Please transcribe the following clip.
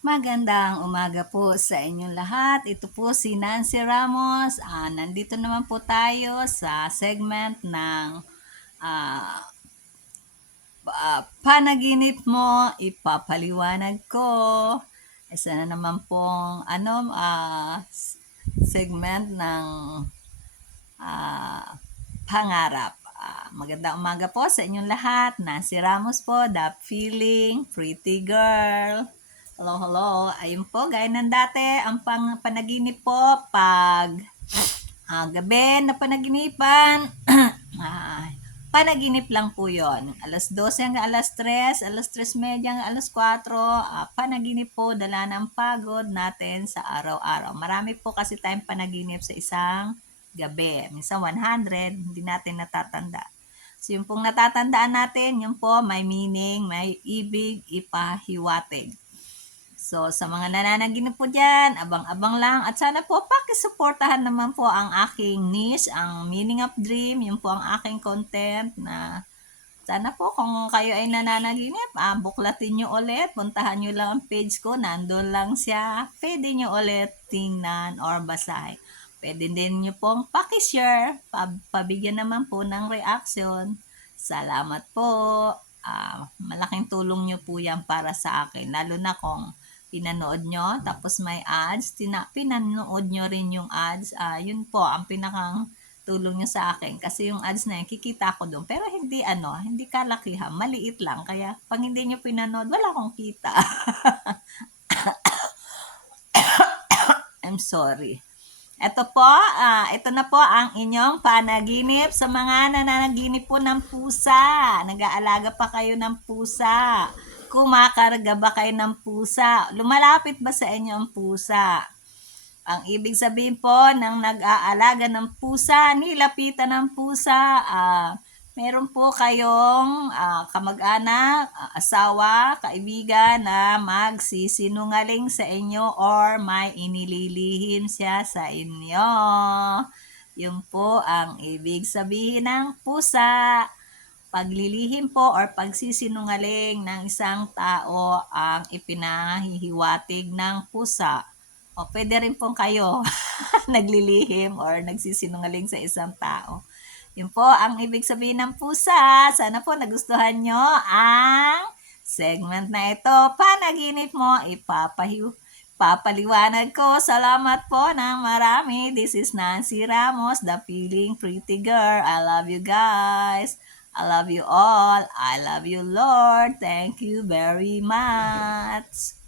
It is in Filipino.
Magandang umaga po sa inyong lahat. Ito po si Nancy Ramos. Nandito naman po tayo sa segment ng ah, panaginip mo, ipapaliwanag ko. Isa na naman pong segment ng ah, pangarap. Magandang umaga po sa inyong lahat. Nancy Ramos po, the feeling pretty girl. Hello, hello. Ayun po, gaya ng dati, ang panaginip po pag gabi na panaginipan. Panaginip lang po yon. Alas 12 hanggang alas 3, alas 3:30 hanggang alas 4, panaginip po, dala ng pagod natin sa araw-araw. Marami po kasi tayong panaginip sa isang gabi. Minsan 100, hindi natin natatanda. So yung pong natatandaan natin, yun po may meaning, may ibig, ipahiwatig. So, sa mga nananaginip po dyan, abang-abang lang. At sana po, pakisuportahan naman po ang aking niche, ang meaning of dream. Yun po ang aking content na sana po kung kayo ay nananaginip, buklatin nyo ulit. Puntahan nyo lang ang page ko. Nandun lang siya. Pwede nyo ulit tingnan or basahin. Pwede din nyo pong pakishare. Pabigyan naman po ng reaction. Salamat po. Malaking tulong nyo po yan para sa akin. Lalo na kung pinanood nyo, tapos may ads, pinanood nyo rin yung ads, yun po ang pinakang tulong nyo sa akin. Kasi yung ads na yun, kikita ko doon. Pero hindi kalakihan, maliit lang. Kaya pag hindi nyo pinanood, wala akong kita. I'm sorry. Ito na po ang inyong panaginip sa mga nananaginip po ng pusa. Nag-aalaga pa kayo ng pusa. Kumakarga ba kayo ng pusa? Lumalapit ba sa inyo ang pusa? Ang ibig sabihin po ng nag-aalaga ng pusa, nilapitan ng pusa, meron po kayong kamag-anak, asawa, kaibigan na magsisinungaling sa inyo or may inililihim siya sa inyo. Yun po ang ibig sabihin ng pusa. Paglilihim po or pagsisinungaling ng isang tao ang ipinahihiwatig ng pusa. O pwede rin pong kayo naglilihim or nagsisinungaling sa isang tao. Yun po ang ibig sabihin ng pusa. Sana po nagustuhan nyo ang segment na ito. Panaginip mo, papaliwanag ko. Salamat po ng marami. This is Nancy Ramos, the feeling pretty girl. I love you guys. I love you all. I love you, Lord. Thank you very much.